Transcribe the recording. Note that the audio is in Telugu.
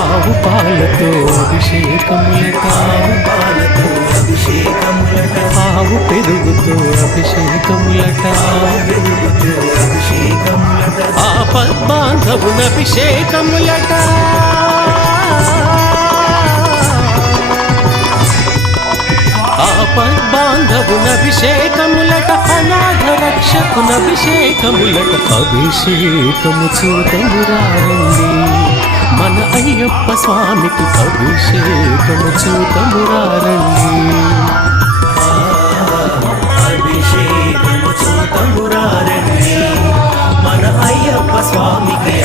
ఆవు పాలతో అభిషేకములట, ఆవు పెరుగుతో అభిషేకములట, ఆపద్బాంధవున అభిషేకములట, ఆపద్బాంధవున అభిషేకములట, అనాథ రక్షకున అభిషేకములట. అభిషేకము చూతమురారండి, మన అయ్యప్ప స్వామికి అభిషేకము చూతమురారండి. అభిషేకము చూతమురారండి, మన అయ్యప్ప స్వామికి